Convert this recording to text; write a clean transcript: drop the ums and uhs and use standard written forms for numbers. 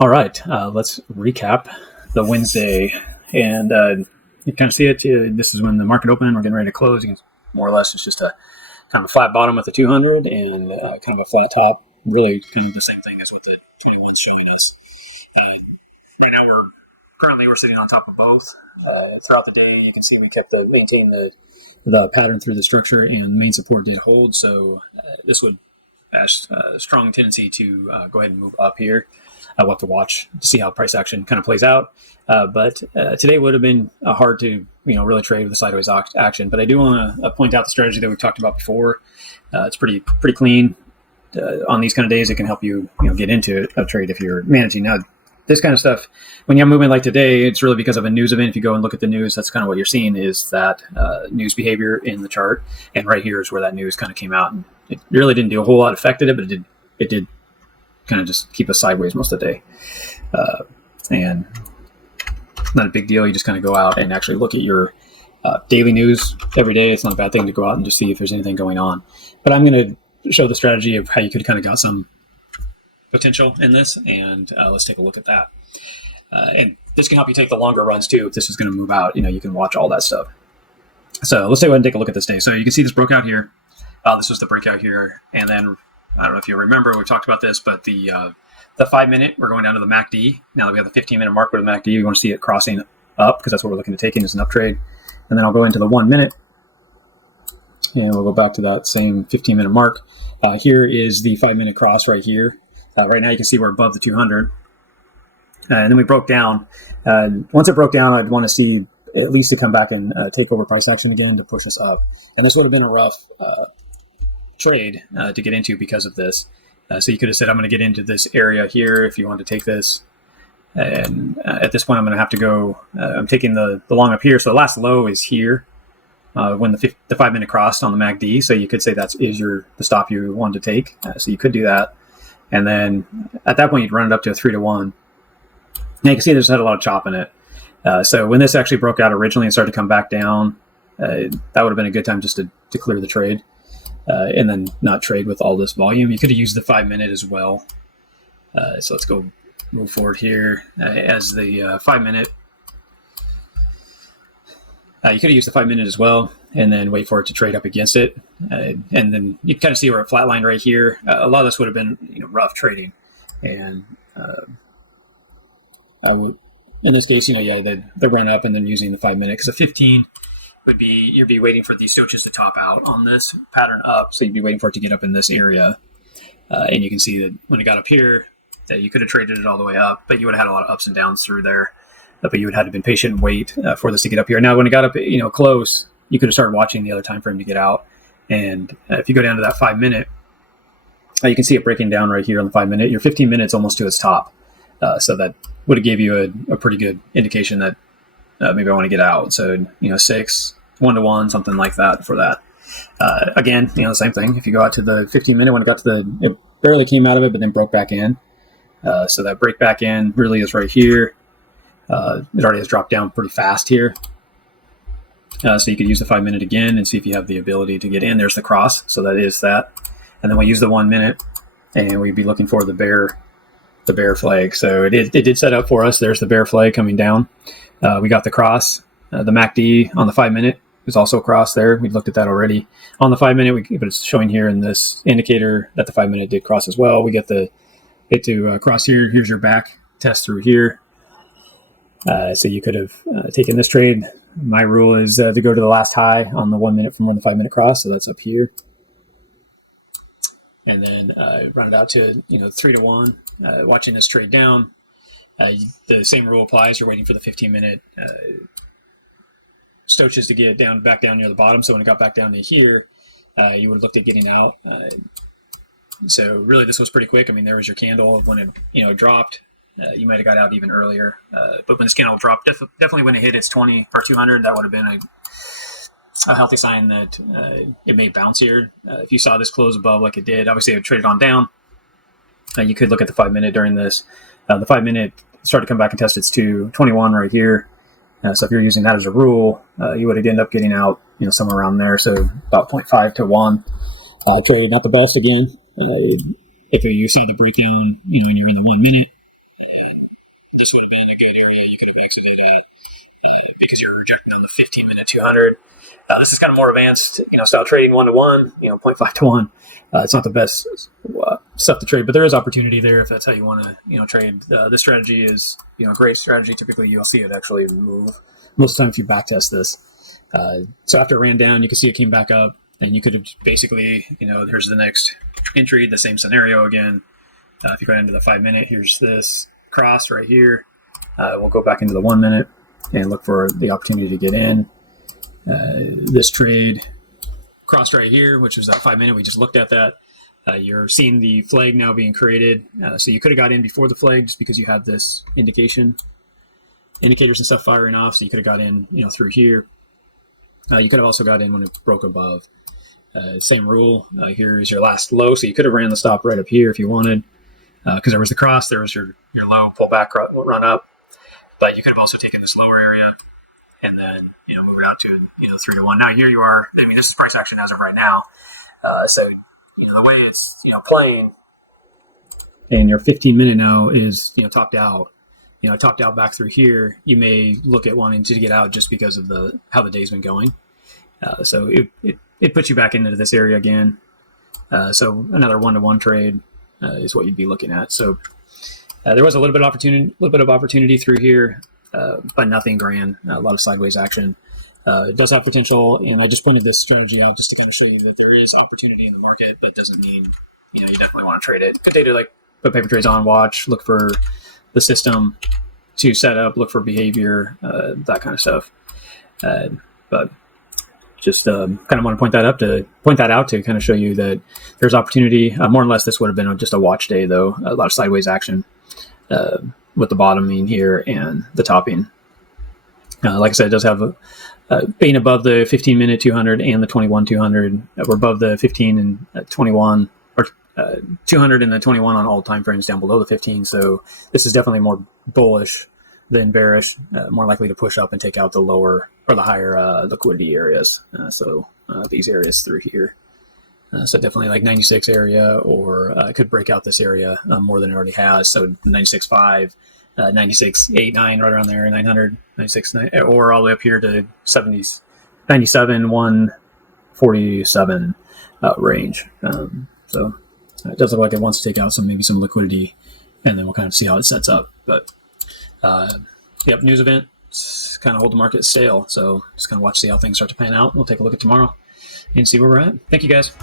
All right, let's recap the Wednesday. And you kind of see it. This is when the market opened. We're getting ready to close. You can, more or less, it's just a kind of a flat bottom with the 200 and kind of a flat top. Really kind of the same thing as what the 21 is showing us. Right now, we're sitting on top of both. Throughout the day, you can see we kept maintain the pattern through the structure, and the main support did hold. So this would have a strong tendency to go ahead and move up here. We'll have to watch to see how price action kind of plays out. But today would have been hard to really trade with the sideways action. But I do want to point out the strategy that we talked about before. It's pretty clean. On these kind of days, it can help you get into a trade if you're managing. Now, this kind of stuff, when you have movement like today, it's really because of a news event. If you go and look at the news, that's kind of what you're seeing is that news behavior in the chart. And right here is where that news kind of came out. And it really didn't do a whole lot affected it, but it did kind of just keep us sideways most of the day. And not a big deal. You just kind of go out and actually look at your daily news every day. It's not a bad thing to go out and just see if there's anything going on. But I'm going to show the strategy of how you could kind of got some potential in this, and let's take a look at that. And this can help you take the longer runs too. If this is going to move out, you can watch all that stuff. So let's go ahead and take a look at this day. So you can see this broke out here. This was the breakout here, and then I don't know if you remember, we talked about this, but the 5 minute, we're going down to the MACD. Now that we have the 15 minute mark with the MACD, we want to see it crossing up because that's what we're looking to take in as an up trade. And then I'll go into the 1 minute, and we'll go back to that same 15 minute mark. Here is the 5 minute cross right here. Right now you can see we're above the 200. And then we broke down. Once it broke down, I'd want to see at least to come back and take over price action again to push us up. And this would have been a rough trade to get into because of this. So you could have said, I'm going to get into this area here if you want to take this. And at this point, I'm going to have to go, I'm taking the long up here. So the last low is here when the 5 minute crossed on the MACD. So you could say that is the stop you wanted to take. So you could do that. And then at that point, you'd run it up to a 3-to-1. Now you can see there's had a lot of chop in it. So when this actually broke out originally and started to come back down, that would have been a good time just to clear the trade. And then not trade with all this volume. You could have used the 5 minute as well. So let's go move forward here as the 5 minute. You could have used the 5 minute as well and then wait for it to trade up against it. And then you kind of see where it flatlined right here. A lot of this would have been rough trading. And I would, in this case, the run up and then using the 5 minute because the 15 would be you'd be waiting for these stochastics to top out on this pattern up. So you'd be waiting for it to get up in this area. And you can see that when it got up here, that you could have traded it all the way up, but you would have had a lot of ups and downs through there. But you would have had to been patient and wait for this to get up here. Now, when it got up, close, you could have started watching the other time frame to get out. And if you go down to that 5 minute, you can see it breaking down right here on the 5 minute. Your 15 minutes almost to its top. So that would have gave you a pretty good indication that maybe I want to get out. So, 6, 1-to-1, something like that for that. Again, the same thing. If you go out to the 15 minute, when it got to it barely came out of it, but then broke back in. So that break back in really is right here. It already has dropped down pretty fast here. So you could use the 5 minute again and see if you have the ability to get in. There's the cross. So that is that. And then we use the 1 minute and we'd be looking for the bear flag. So it did set up for us. There's the bear flag coming down. We got the cross. The MACD on the 5 minute is also crossed there. We looked at that already. On the 5 minute, but it's showing here in this indicator that the 5 minute did cross as well. We get it to cross here. Here's your back test through here. So you could have taken this trade. My rule is to go to the last high on the 1 minute from when the 5 minute cross. So that's up here. And then run it out to 3-to-1. Watching this trade down. The same rule applies. You're waiting for the 15 minute stochastics to get back down near the bottom. So when it got back down to here, you would have looked at getting out. So really, this was pretty quick. I mean, there was your candle when it dropped. You might have got out even earlier. But when this candle dropped, definitely when it hit its 20 or 200, that would have been a healthy sign that it may bounce here. If you saw this close above like it did, obviously it traded on down. You could look at the 5 minute during this. The 5 minute started to come back and test its 221 right here. So if you're using that as a rule, you would end up getting out, somewhere around there. So about 0.5 to 1. Trade not the best again. If you see the breakdown, when you're in the 1 minute, this would have been a good area you could have exited at because you're rejecting on the 15-minute 200. This is kind of more advanced, style trading 1-to-1, 0.5 to 1. It's not the best stuff to trade, but there is opportunity there if that's how you want to, trade. This strategy is, a great strategy. Typically, you'll see it actually move most of the time if you backtest this. So after it ran down, you can see it came back up, and you could have basically, there's the next entry, the same scenario again. If you go into the 5-minute, here's this cross right here. We'll go back into the 1 minute and look for the opportunity to get in. This trade crossed right here, which was that 5-minute. We just looked at that. You're seeing the flag now being created. So you could have got in before the flag just because you had this indicators and stuff firing off. So you could have got in, through here. You could have also got in when it broke above. Same rule. Here is your last low. So you could have ran the stop right up here if you wanted, because there was the cross. There was your low, pull back, run up. But you could have also taken this lower area and then, move it out to, 3-to-1. Now here you are. I mean, this is price action as of right now. So, the way it's, playing, and your 15-minute now is, topped out. Topped out back through here. You may look at wanting to get out just because of how the day's been going. So it puts you back into this area again. So another 1-to-1 trade is what you'd be looking at. So there was a little bit of opportunity through here, but nothing grand. A lot of sideways action. It does have potential, and I just pointed this strategy out just to kind of show you that there is opportunity in the market. That doesn't mean you definitely want to trade it. Good day to put paper trades on, watch, look for the system to set up, look for behavior, that kind of stuff. But just kind of want to point that out to kind of show you that there's opportunity. More or less, this would have been just a watch day, though. A lot of sideways action with the bottoming here and the topping. Like I said, it does have being above the 15-minute 200 and the 21 200. We're above the 15 and 21, or 200 and the 21 on all time frames, down below the 15. So this is definitely more bullish than bearish, more likely to push up and take out the lower or the higher liquidity areas. So these areas through here. So definitely like 96 area, or it could break out this area more than it already has. So 96.5, 96.8, 9, right around there, 900, 96, 9, or all the way up here to 70s, 97, 147 range. So it does look like it wants to take out maybe some liquidity, and then we'll kind of see how it sets up. But yep, news event, kind of hold the market stale. So just kind of see how things start to pan out. We'll take a look at tomorrow and see where we're at. Thank you, guys.